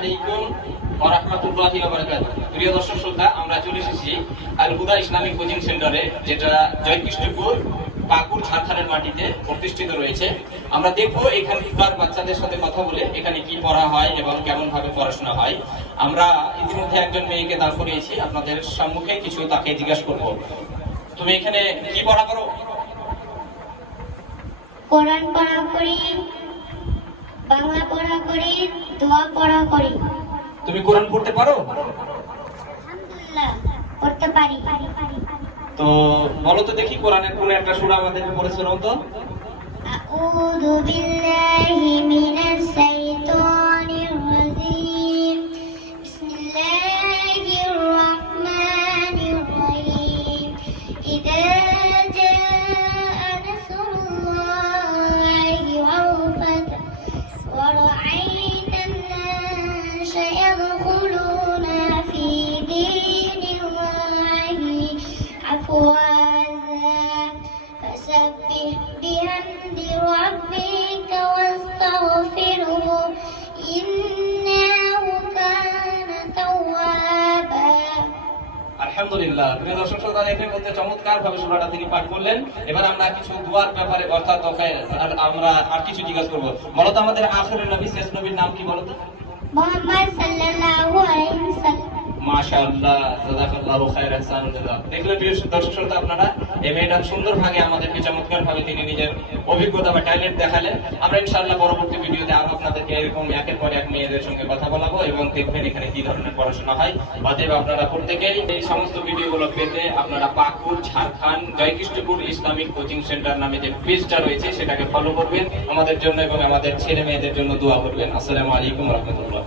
আলাইকুম ওয়া রাহমাতুল্লাহি ওয়া বারাকাতুহু। প্রিয় দর্শক শ্রোতা, আমরা চলে এসেছি আল হুদা ইসলামিক কোচিং সেন্টারে, যেটা জয়কৃষ্ণপুর পাকুড় ঝাড়খণ্ডের মাটিতে প্রতিষ্ঠিত রয়েছে। আমরা দেখবো এখানকার বাচ্চাদের সাথে কথা বলে এখানে কি পড়া হয় এবং কেমন ভাবে পড়াশোনা হয়। আমরা ইতিমধ্যে একজন মেয়েকে দাঁড় করিয়েছি, আপনাদের সম্মুখে কিছু তাকে জিজ্ঞাসা করব। তুমি এখানে কি পড়া করো? কোরআন পড়া করি, বাংলা পড়া করি, দোয়া পড়া করি। তুমি কোরআন পড়তে পারো? আলহামদুলিল্লাহ, পড়তে পারি। তো বলো তো দেখি, কোরআনের কোন একটা সূরা আমাদেরকে পড়ে শোনাও তো। আউযু বিল্লাহি মিনাশ শাইতানির রাজীম। বিসমিল্লাহির রাহমানির রহিম। ইযা জাআ নাসরুল্লাহি ওয়াল ফাতহ ওয়া রাআইতান নাসা ইয়াদখুলুনা ফি দীনিল্লাহি আফওয়াজা। فسبح بحمد ربك واستغفره إنه كان توابا। আলহামদুলিল্লাহ। প্রিয় দর্শক শ্রোতা, দেখেন কত চমৎকার ভাবে সূরাটা তিনি পাঠ করলেন। এবার আমরা কিছু দুয়ার ব্যাপারে অর্থাৎ আমরা আর কিছু জিজ্ঞাসা করব। বলো তো আমাদের আখিরের নবী, শেষ নবীর নাম কি বলো তো? মুহাম্মদ সাল্লাল্লাহু আলাইহি ওয়াসাল্লাম। মাশাআল্লাহ, জাযাকাল্লাহু খাইরান সানুল্লাহ। দেখলে প্রিয় দর্শক শ্রোতা, আপনারা এই মেয়েটা সুন্দর ভাবে আমাদেরকে চমৎকার ভাবে তিনি নিজের অভিজ্ঞতা বা ট্যালেন্ট দেখালেন। আমরা ইনশাআল্লাহ পরবর্তী ভিডিওতে আরো আপনাদেরকে এরকম একের পর এক মেয়েদের সঙ্গে কথা বলাবো এবং দেখবেন এখানে কি ধরনের পড়াশোনা হয়। অতএব আপনারা প্রত্যেকেই এই সমস্ত ভিডিওগুলো পেতে আপনারা Pakur Jharkhand Joykrishnapur Islamic coaching centre নামে যে পেজটা রয়েছে সেটাকে ফলো করবেন, আমাদের জন্য এবং আমাদের ছেলে মেয়েদের জন্য দোয়া করবেন। আসসালামু আলাইকুম ওয়া রাহমাতুল্লাহ।